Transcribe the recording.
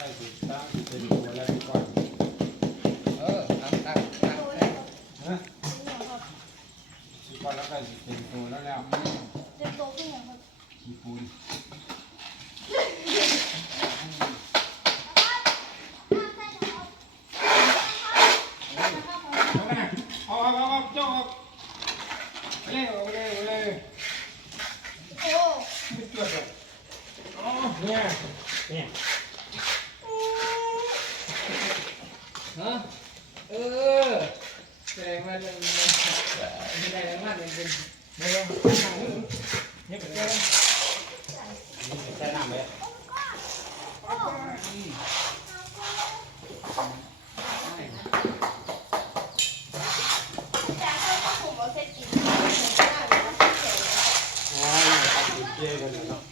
ใกล้สุดตั้งเป็นตัวแล้วก่อนตั้งนะก่อนแล้วใกล้เป็นตัวแล้วเป็นโตขึ้นอย่างครับขี้ปูนเอาจ้องไปเลยโอ้ไม่เกิดเลยอ๋อเนี่ยฮะแสดงว่ามันไม่ได้แล้วมันเป็นไม่ต้องนี่เป็นแค่ใส่น้ำเลยแต่เขาก็ผมเอาเส้นกินอ๋อตัดติดเจกันเลยเนาะ